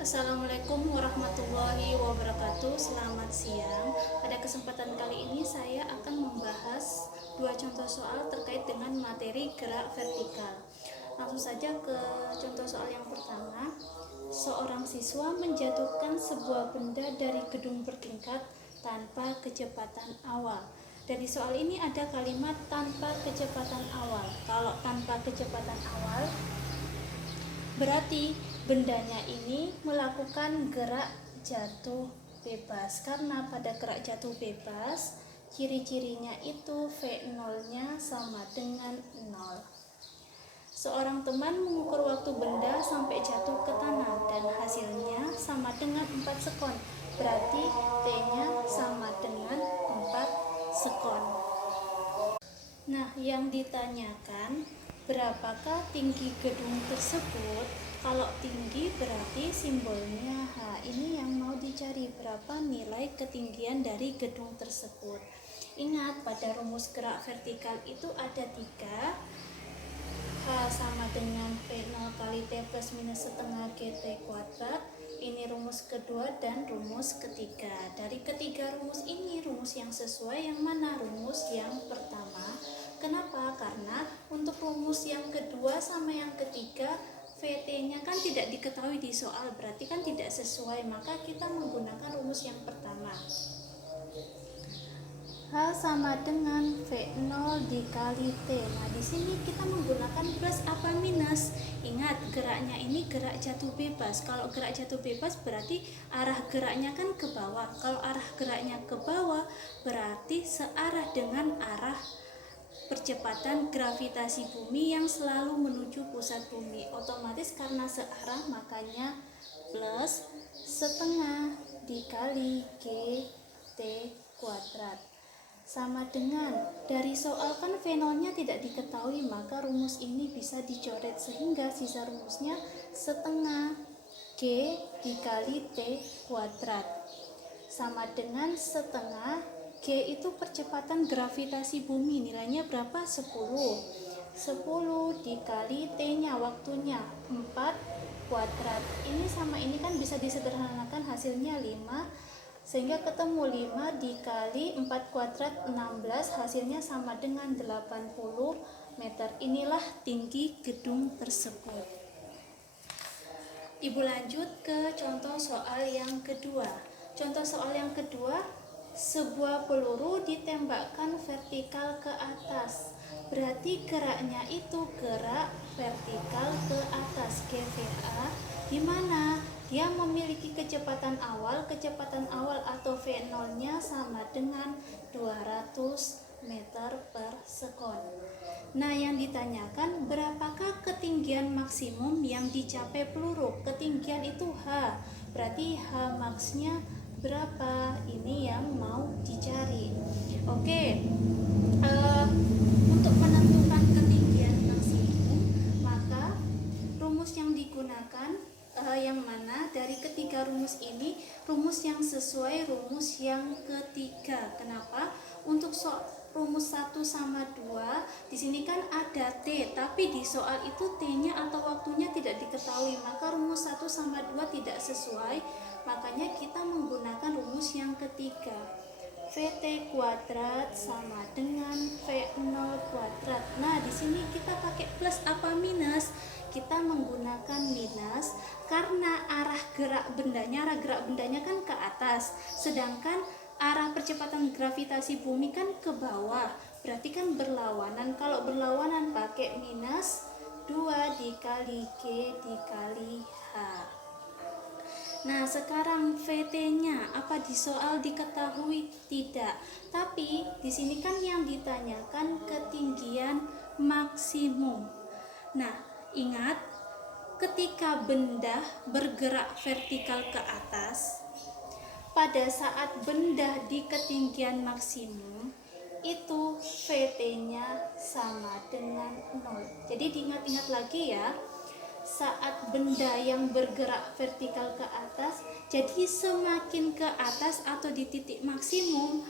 Assalamualaikum warahmatullahi wabarakatuh. Selamat siang. Pada kesempatan kali ini saya akan membahas dua contoh soal terkait dengan materi gerak vertikal. Langsung saja ke contoh soal yang pertama. Seorang siswa menjatuhkan sebuah benda dari gedung bertingkat tanpa kecepatan awal. Dari soal ini ada kalimat tanpa kecepatan awal. Kalau tanpa kecepatan awal berarti bendanya ini melakukan gerak jatuh bebas, karena pada gerak jatuh bebas ciri-cirinya itu V0-nya sama dengan 0. Seorang teman mengukur waktu benda sampai jatuh ke tanah dan hasilnya sama dengan 4 sekon. Berarti T-nya sama dengan 4 sekon. Nah, yang ditanyakan berapakah tinggi gedung tersebut? Kalau tinggi berarti simbolnya H. Ini yang mau dicari, berapa nilai ketinggian dari gedung tersebut. Ingat, pada rumus gerak vertikal itu ada 3. H sama dengan V0 kali T plus minus setengah GT kuadrat. Ini rumus kedua dan rumus ketiga. Dari ketiga rumus ini, rumus yang sesuai yang mana? Rumus yang pertama. Kenapa? Karena untuk rumus yang kedua sama yang ketiga VT-nya kan tidak diketahui di soal, berarti kan tidak sesuai, maka kita menggunakan rumus yang pertama. H sama dengan V0 dikali T. Nah, di sini kita menggunakan plus apa minus? Ingat, geraknya ini gerak jatuh bebas. Kalau gerak jatuh bebas berarti arah geraknya kan ke bawah. Kalau arah geraknya ke bawah berarti searah dengan arah percepatan gravitasi bumi yang selalu menuju pusat bumi. Otomatis karena searah makanya plus setengah dikali GT kuadrat sama dengan, dari soal kan V0-nya tidak diketahui, maka rumus ini bisa dicoret sehingga sisa rumusnya setengah G dikali T kuadrat sama dengan setengah G itu percepatan gravitasi bumi, nilainya berapa? 10 dikali T-nya, waktunya 4 kuadrat. Ini sama ini kan bisa disederhanakan, hasilnya 5, sehingga ketemu 5 dikali 4 kuadrat 16, hasilnya sama dengan 80 meter. Inilah tinggi gedung tersebut. Ibu lanjut ke contoh soal yang kedua. Contoh soal yang kedua, sebuah peluru ditembakkan vertikal ke atas. Berarti geraknya itu gerak vertikal ke atas, GVA, di mana dia memiliki kecepatan awal atau V0-nya sama dengan 200 meter per sekon. Nah, yang ditanyakan berapakah ketinggian maksimum yang dicapai peluru? Ketinggian itu H, berarti H max-nya berapa? Ini yang mau dicari. Oke, untuk menentukan ketinggian maksimum, maka rumus yang digunakan yang mana? Dari ketiga rumus ini, rumus yang sesuai rumus yang ketiga. Kenapa? Untuk rumus 1 sama 2 di sini kan ada T, tapi di soal itu T-nya atau waktunya tidak diketahui, maka rumus 1 sama 2 tidak sesuai, makanya kita menggunakan rumus yang ketiga. VT kuadrat sama dengan V0 kuadrat. Nah, di sini kita pakai plus apa minus? Kita menggunakan minus karena arah gerak bendanya kan ke atas, sedangkan arah percepatan gravitasi bumi kan ke bawah, berarti kan berlawanan. Kalau berlawanan pakai minus 2 dikali G dikali H. Nah, sekarang VT-nya apa di soal diketahui? Tidak. Tapi di sini kan yang ditanyakan ketinggian maksimum. Nah, ingat, ketika benda bergerak vertikal ke atas, pada saat benda di ketinggian maksimum itu VT-nya sama dengan 0. Jadi diingat-ingat lagi ya, saat benda yang bergerak vertikal ke atas, jadi semakin ke atas atau di titik maksimum,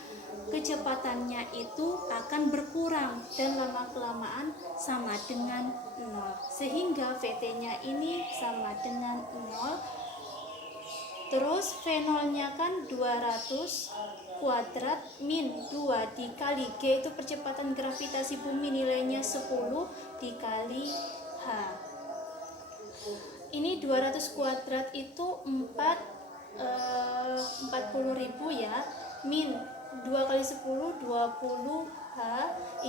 kecepatannya itu akan berkurang dan lama-kelamaan sama dengan 0, sehingga VT-nya ini sama dengan 0. Terus V0-nya kan 200 kuadrat min 2 dikali G, itu percepatan gravitasi bumi, nilainya 10 dikali H. Ini 200 kuadrat itu 40.000 ya, min 2 kali 10 20 H,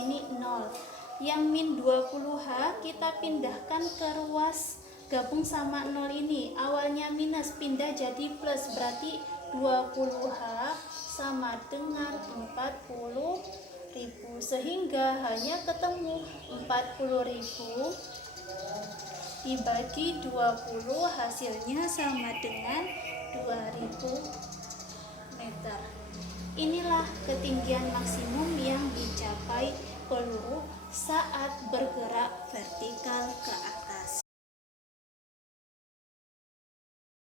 ini 0. Yang min 20H kita pindahkan ke ruas gabung sama 0 ini, awalnya minus pindah jadi plus, berarti 20H sama dengan 40.000, sehingga hanya ketemu 40.000 dibagi 20 hasilnya sama dengan 2000 meter. Inilah ketinggian maksimum yang dicapai peluru saat bergerak vertikal ke atas.